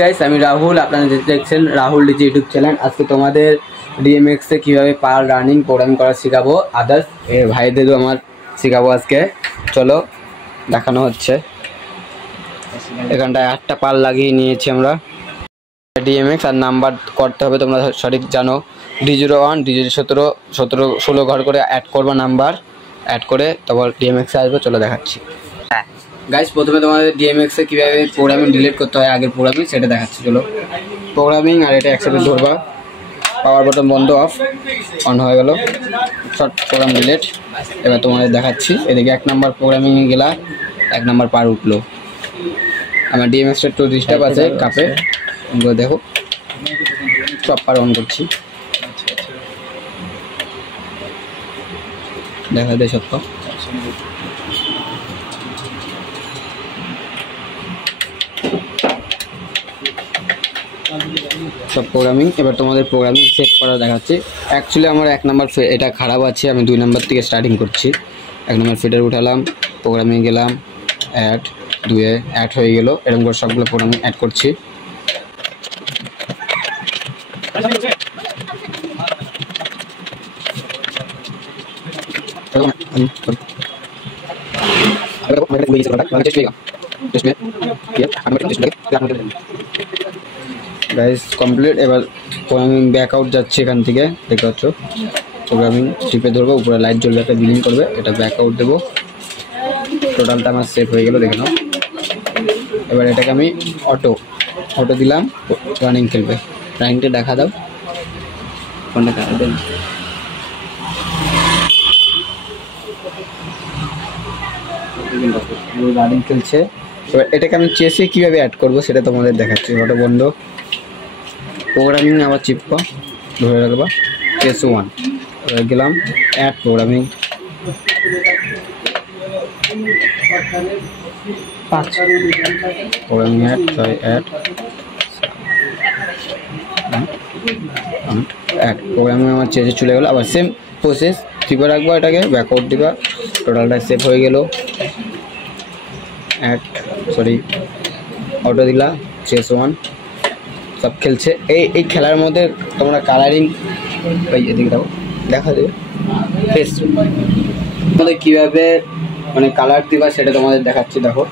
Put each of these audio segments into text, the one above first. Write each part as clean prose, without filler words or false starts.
Guys আমি রাহুল আপনারা দেখছেন রাহুল ডিজি ইউটিউব চ্যানেল। আজকে তোমাদের ডিএমএক্স এ কিভাবে পার রানিং প্রোগ্রামিং করা শেখাবো, আদার্স এর ভাইদেরও আমার শেখাবো আজকে। চলো দেখানো হচ্ছে। এখানটায় 8টা পার লাগিয়ে নিয়েছি আমরা ডিএমএক্স, আর নাম্বার করতে হবে তোমরা সঠিক জানো। D01 D17 17 16 ঘর করে অ্যাড করবা, নাম্বার অ্যাড করে তারপর ডিএমএক্স আসবে। চলো দেখাচ্ছি। গাইস প্রথমে তোমাদের ডিএমএক্স এ কিভাবে প্রোগ্রামিং ডিলিট করতে হয়, আগের প্রোগ্রামিং সেটা দেখাচ্ছি। চলো প্রোগ্রামিং, আর এটা একসাথে ধরবা, পাওয়ার বাটন বন্ধ অফ অন হয়ে গেল, শর্ট প্রোগ্রাম ডিলিট। এবার তোমাদের দেখাচ্ছি। এদিকে 1 নাম্বার প্রোগ্রামিংয়ে গেলা, 1 নাম্বার পার উঠলো। আমার ডিএমএক্স একটু ডিস্টার্ব আছে কাপে, দেখো সব পার অন করছি, দেখা দেয় সত্য সব প্রোগ্রামিং। এবার তোমাদের প্রোগ্রামিং সেট করা দেখাচ্ছি। অ্যাকচুয়ালি আমার 1 নাম্বার এটা খারাপ আছে, আমি 2 নাম্বার থেকে স্টার্টিং করছি। 1 নাম্বার ফিডার উঠালাম, প্রোগ্রামিং গেলাম, অ্যাড 2-এ অ্যাড হয়ে গেল। এরকম করে সবগুলো প্রোগ্রামিং অ্যাড করছি। Guys complete. এবার প্রোগ্রামিং ব্যাকআউট যাচ্ছে এখান থেকে, দেখতে পাচ্ছ। প্রোগ্রামিং টিপে ধরবো, উপরে লাইট জ্বলবে, একটা বিলিং করবে, এটা ব্যাকআউট দেবো। টোটালটা আমার সেভ হয়ে গেল, দেখে নাও। এবার এটাকে আমি অটো দিলাম, রানিং খেলবে। রানিংটা দেখা দাও, ফোনটা দেখা দেন। রানিং খেলছে। এবার এটাকে আমি চেসে কীভাবে অ্যাড করবো সেটা তোমাদের দেখাচ্ছি। অটো বন্ধ, প্রোগ্রামিং আবার চিপবা, ধরে রাখবা, চেস 1 গেলাম, add programming 5 programming add programming আমার চেসে চলে গেলো। আবার সেম প্রসেস, টিপে রাখবা, এটাকে ব্যাকআউট দিবা, টোটালটা সেভ হয়ে গেল। অটো দিলা, চেস 1 সব খেলছে। এই খেলার মধ্যে তোমরা কালারিং এদিকে দাও, দেখা দেবে ফেস তোমাদের কীভাবে মানে কালার দিবা সেটা তোমাদের দেখাচ্ছি। দেখো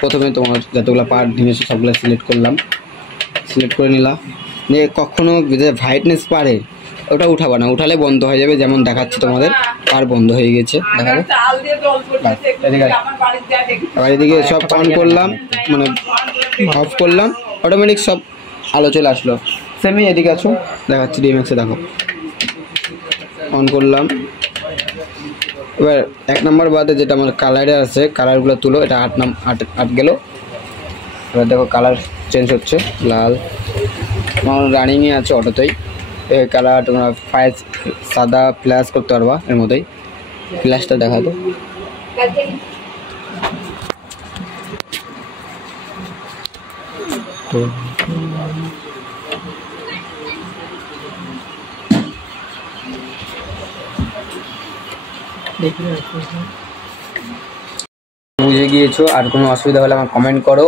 প্রথমে তোমার যতগুলো পার্ট নিয়েছে সবগুলো সিলেক্ট করলাম, সিলেক্ট করে নিলাম। যে কখনো ব্রাইটনেস পারে ওটা উঠাবা না, উঠালে বন্ধ হয়ে যাবে। যেমন দেখাচ্ছি তোমাদের, পার বন্ধ হয়ে গেছে, দেখাবে। আবার এদিকে সব অন করলাম, মানে অফ করলাম, অটোমেটিক সব আলো চলে আসলো। সেমই এদিকে আছো, দেখাচ্ছি ডিএমএক্সে, দেখো অন করলাম। এবার 1 নাম্বার বাদে যেটা আমার কালারে আছে, কালারগুলো তুলো, এটা 8 গেল। এবার দেখো কালার চেঞ্জ হচ্ছে, লাল। আমার রানিংয়ে আছে অটোতেই। এই কালার তোমরা সাদা প্লাস করতে পারবা, এর মধ্যেই প্লাসটা দেখা তো। বুঝে গিয়েছো, আর কোনো অসুবিধা হলে আমার কমেন্ট করো।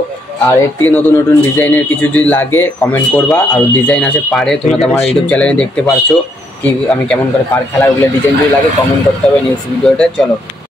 আর এর থেকে নতুন নতুন ডিজাইনের কিছু যদি লাগে কমেন্ট করবা। আর ডিজাইন আছে পারে, তোমরা তো আমার ইউটিউব চ্যানেলে দেখতে পারছো কি আমি কেমন করে পার খেলা, ওগুলো ডিজাইন যদি লাগে কমেন্ট করতে হবে নেক্সট ভিডিওতে। চলো।